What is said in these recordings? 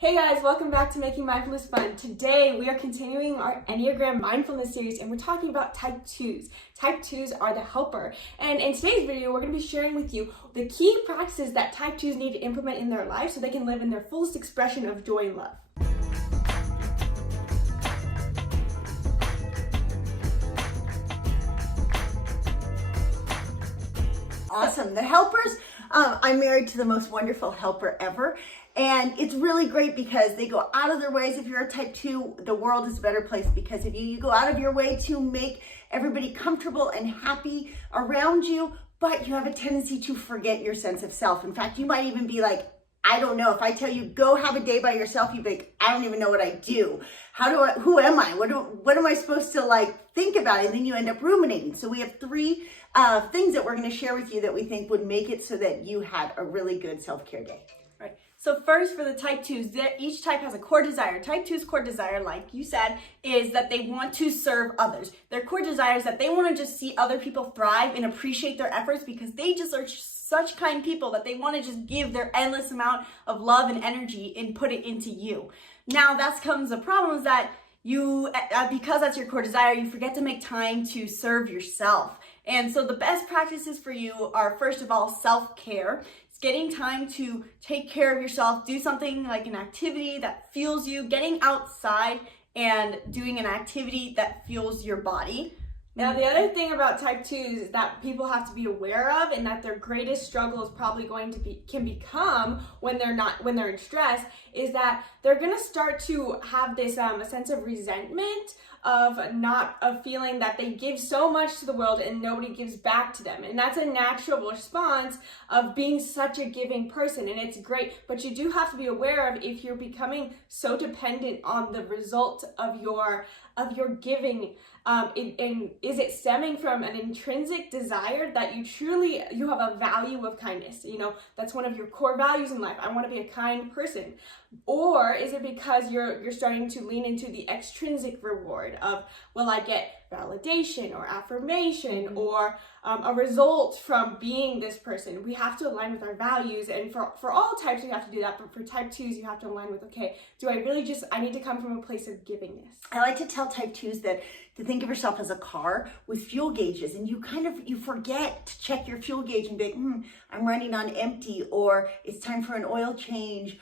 Hey guys, welcome back to Making Mindfulness Fun. Today we are continuing our Enneagram Mindfulness series and we're talking about type 2s. Type 2s are the helper. And in today's video, we're going to be sharing with you the key practices that type 2s need to implement in their life so they can live in their fullest expression of joy and love. Awesome. The helpers, I'm married to the most wonderful helper ever. And it's really great because they go out of their ways. If you're a type 2, the world is a better place because of you. You go out of your way to make everybody comfortable and happy around you, but you have a tendency to forget your sense of self. In fact, you might even be like, I don't know. If I tell you, go have a day by yourself, you'd be like, I don't even know what I do. Who am I? What am I supposed to think about? And then you end up ruminating. So we have three things that we're going to share with you that we think would make it so that you had a really good self-care day. Right. So first, for the type 2s, each type has a core desire. Type 2's core desire, like you said, is that they want to serve others. Their core desire is that they want to just see other people thrive and appreciate their efforts because they just are such kind people that they want to just give their endless amount of love and energy and put it into you. Now, that comes the problem is that you, because that's your core desire, you forget to make time to serve yourself. And so the best practices for you are, first of all, self-care. It's getting time to take care of yourself, do something like an activity that fuels you, getting outside and doing an activity that fuels your body. Now, the other thing about type 2s is that people have to be aware of, and that their greatest struggle is probably can become when they're in stress, is that they're going to start to have this a sense of resentment of feeling that they give so much to the world and nobody gives back to them. And that's a natural response of being such a giving person, and it's great, but you do have to be aware of if you're becoming so dependent on the result of your giving, and is it stemming from an intrinsic desire that you have a value of kindness? That's one of your core values in life. I want to be a kind person. Or is it because you're starting to lean into the extrinsic reward of, will I get validation or affirmation or a result from being this person? We have to align with our values, and for all types you have to do that, but for type 2s you have to align with, okay, I need to come from a place of givingness. I like to tell type 2s that to think of yourself as a car with fuel gauges, and you forget to check your fuel gauge and be like, I'm running on empty, or it's time for an oil change.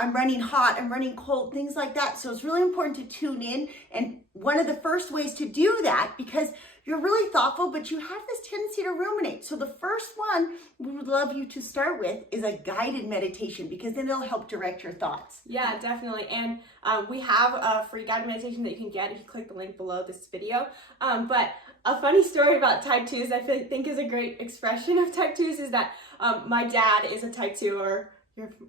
I'm running hot, I'm running cold, things like that. So it's really important to tune in. And one of the first ways to do that, because you're really thoughtful, but you have this tendency to ruminate. So the first one we would love you to start with is a guided meditation, because then it'll help direct your thoughts. Yeah, definitely. And we have a free guided meditation that you can get if you click the link below this video. But a funny story about type 2s I think is a great expression of type 2s is that my dad is a type 2, or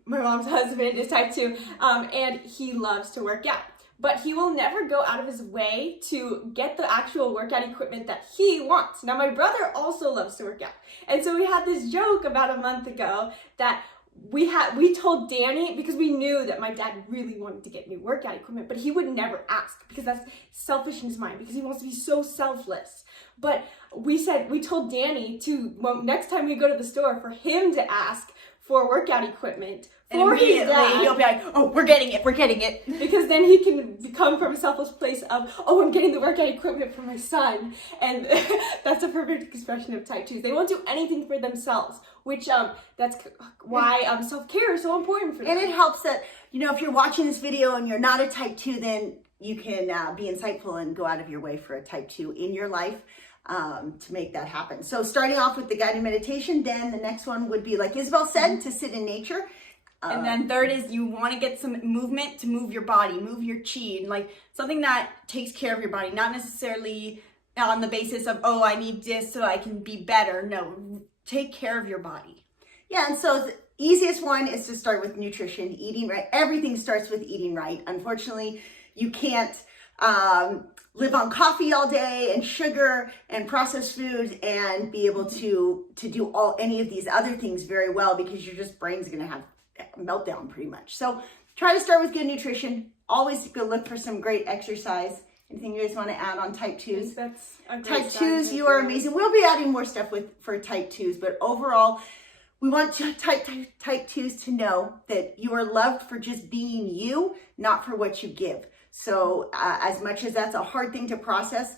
my mom's husband is type 2, and he loves to work out. But he will never go out of his way to get the actual workout equipment that he wants. Now, my brother also loves to work out. And so we had this joke about a month ago that we told Danny, because we knew that my dad really wanted to get new workout equipment, but he would never ask because that's selfish in his mind, because he wants to be so selfless. But we told Danny next time we go to the store, for him to ask for workout equipment for his dad. He'll be like, oh, we're getting it. Because then he can come from a selfless place of, oh, I'm getting the workout equipment for my son. And that's a perfect expression of type 2s. They won't do anything for themselves, which that's why self-care is so important for them. And it helps that, if you're watching this video and you're not a type 2, then you can be insightful and go out of your way for a type 2 in your life. To make that happen. So starting off with the guided meditation, then the next one would be, like Isabel said, to sit in nature. And then third is you want to get some movement to move your body, move your chi, and something that takes care of your body, not necessarily on the basis of, oh, I need this so I can be better. No, take care of your body. Yeah, and so the easiest one is to start with nutrition, eating right. Everything starts with eating right. Unfortunately, you can't live on coffee all day and sugar and processed food and be able to do any of these other things very well, because your brain's going to have a meltdown pretty much. So try to start with good nutrition. Always go look for some great exercise. Anything you guys want to add on type 2s? That's a great type 2s, you are amazing. We'll be adding more stuff for type 2s, but overall, We want type 2s to know that you are loved for just being you, not for what you give. So as much as that's a hard thing to process,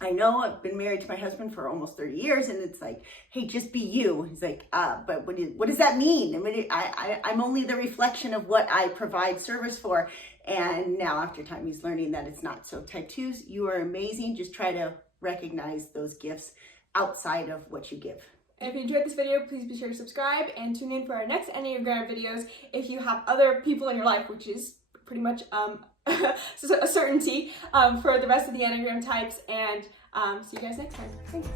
I know I've been married to my husband for almost 30 years, and it's like, hey, just be you. He's like, but what does that mean? I mean, I'm only the reflection of what I provide service for. And now after time, he's learning that it's not. So type 2s, you are amazing. Just try to recognize those gifts outside of what you give. And if you enjoyed this video, please be sure to subscribe and tune in for our next Enneagram videos. If you have other people in your life, which is pretty much a certainty for the rest of the Enneagram types. And see you guys next time. Thanks.